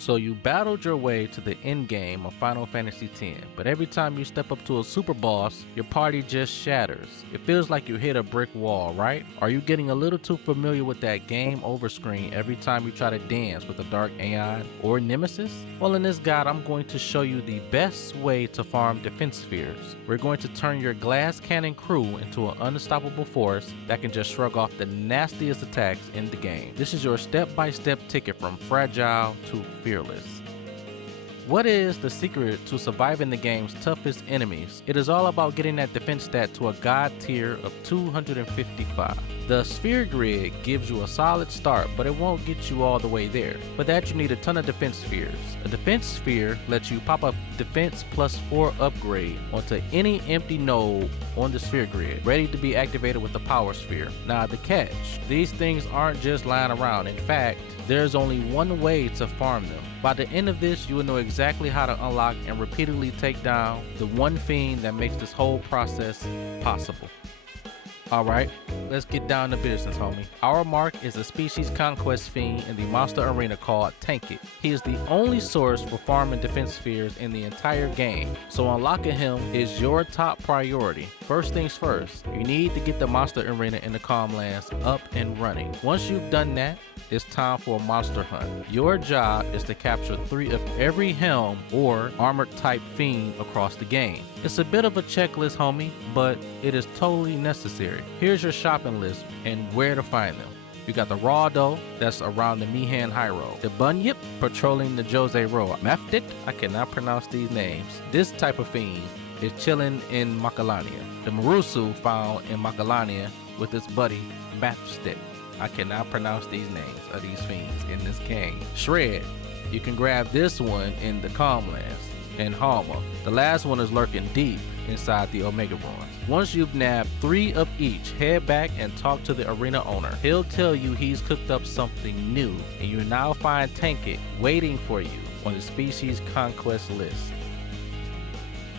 So you battled your way to the end game of Final Fantasy X, but every time you step up to a super boss, your party just shatters. It feels like you hit a brick wall, right? Are you getting a little too familiar with that game over screen every time you try to dance with a dark Aeon or Nemesis? Well, in this guide, I'm going to show you the best way to farm defense spheres. We're going to turn your glass cannon crew into an unstoppable force that can just shrug off the nastiest attacks in the game. This is your step-by-step ticket from fragile to fearless. What is the secret to surviving the game's toughest enemies? It is all about getting that defense stat to a god tier of 255. The sphere grid gives you a solid start, but it won't get you all the way there. For that, you need a ton of defense spheres. A defense sphere lets you pop a defense +4 upgrade onto any empty node on the sphere grid, ready to be activated with the power sphere. Now the catch, these things aren't just lying around. In fact, there's only one way to farm them. By the end of this, you will know exactly how to unlock and repeatedly take down the one fiend that makes this whole process possible. Alright, let's get down to business, homie. Our mark is a species conquest fiend in the monster arena called Tankit. He is the only source for farming defense spheres in the entire game, so unlocking him is your top priority. First things first, you need to get the monster arena in the Calmlands up and running. Once you've done that, it's time for a monster hunt. Your job is to capture 3 of every helm or armored type fiend across the game. It's a bit of a checklist, homie, but it is totally necessary. Here's your shopping list and where to find them. You got the Raw Dough, that's around the Mihan High Road. The Bunyip, patrolling the Jose Road. Maftit, I cannot pronounce these names. This type of fiend is chilling in Macalania. The Marusu, found in Macalania with its buddy Mafstit. I cannot pronounce these names of these fiends in this game. Shred, you can grab this one in the Calmlands and Halma. The last one is lurking deep inside the Omega Ruins. Once you've nabbed 3 of each, head back and talk to the arena owner. He'll tell you he's cooked up something new, and you now find Tankit waiting for you on the species conquest list.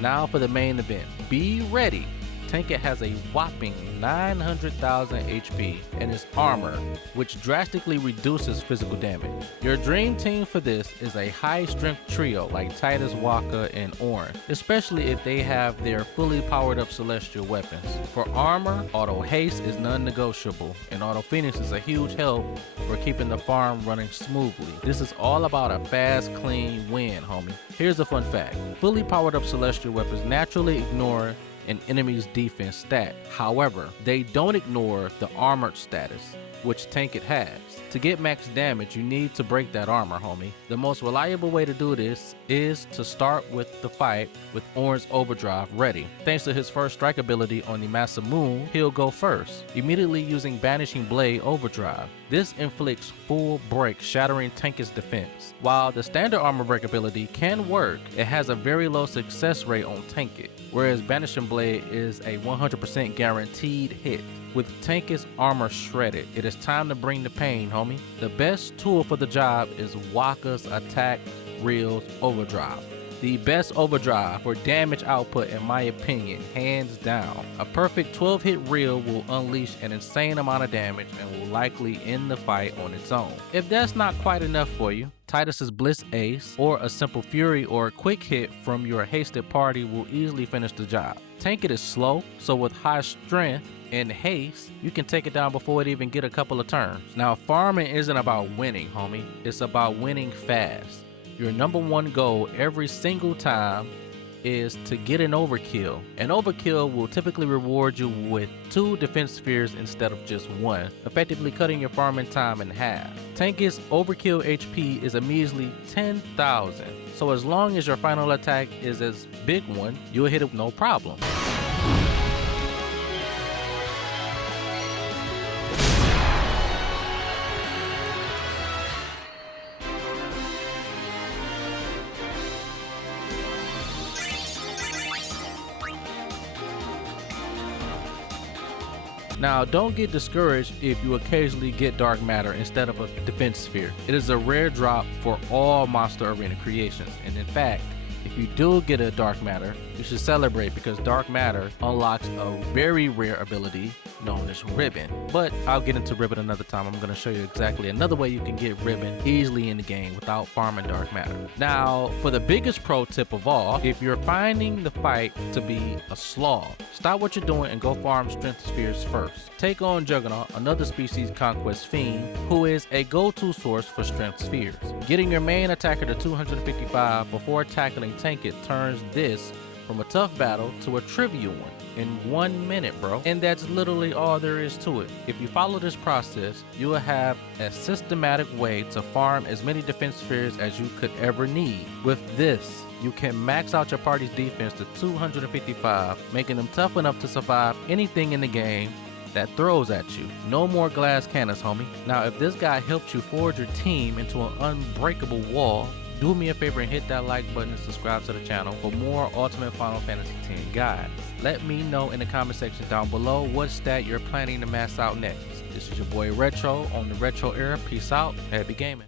Now for the main event. Be ready. Tankit has a whopping 900,000 HP and his armor, which drastically reduces physical damage. Your dream team for this is a high strength trio like Titus, Waka, and Ornn, especially if they have their fully powered up celestial weapons. For armor, Auto Haste is non-negotiable, and Auto Phoenix is a huge help for keeping the farm running smoothly. This is all about a fast, clean win, homie. Here's a fun fact. Fully powered up celestial weapons naturally ignore an enemy's defense stat. However, they don't ignore the armored status, which Tankit has. To get max damage, you need to break that armor, homie. The most reliable way to do this is to start with the fight with Ornn's Overdrive ready. Thanks to his first strike ability on the Masamune, he'll go first, immediately using Banishing Blade Overdrive. This inflicts full break, shattering Tankit's defense. While the standard armor break ability can work, it has a very low success rate on Tankit, whereas Banishing Blade is a 100% guaranteed hit. With Tankit's armor shredded, it is time to bring the pain, homie. The best tool for the job is Waka's Attack Reels Overdrive. The best overdrive for damage output in my opinion, hands down. A perfect 12-hit reel will unleash an insane amount of damage and will likely end the fight on its own. If that's not quite enough for you, Titus's Bliss Ace or a simple Fury or a quick hit from your hasted party will easily finish the job. Tankit is slow, so with high strength and haste, you can take it down before it even get a couple of turns. Now, farming isn't about winning, homie. It's about winning fast. Your number one goal every single time is to get an overkill. An overkill will typically reward you with 2 defense spheres instead of just 1, effectively cutting your farming time in half. Tankit's overkill HP is a measly 10,000, so as long as your final attack is as big one, you'll hit it no problem. Now, don't get discouraged if you occasionally get dark matter instead of a defense sphere. It is a rare drop for all Monster Arena creations, and in fact, if you do get a dark matter, you should celebrate because dark matter unlocks a very rare ability known as ribbon. But I'll get into ribbon another time. I'm going to show you exactly another way you can get ribbon easily in the game without farming dark matter. Now, for the biggest pro tip of all, if you're finding the fight to be a slog, stop what you're doing and go farm strength spheres first. Take on Juggernaut, another species conquest fiend, who is a go-to source for strength spheres. Getting your main attacker to 255 before tackling Tank It turns this from a tough battle to a trivial one in 1 minute, bro. And that's literally all there is to it. If you follow this process, you will have a systematic way to farm as many defense spheres as you could ever need. With this, you can max out your party's defense to 255, making them tough enough to survive anything in the game that throws at you. No more glass cannons, homie. Now, if this guy helps you forge your team into an unbreakable wall, do me a favor and hit that like button and subscribe to the channel for more Ultimate Final Fantasy X guides. Let me know in the comment section down below what stat you're planning to max out next. This is your boy Retro on the Retro Era. Peace out. Happy gaming.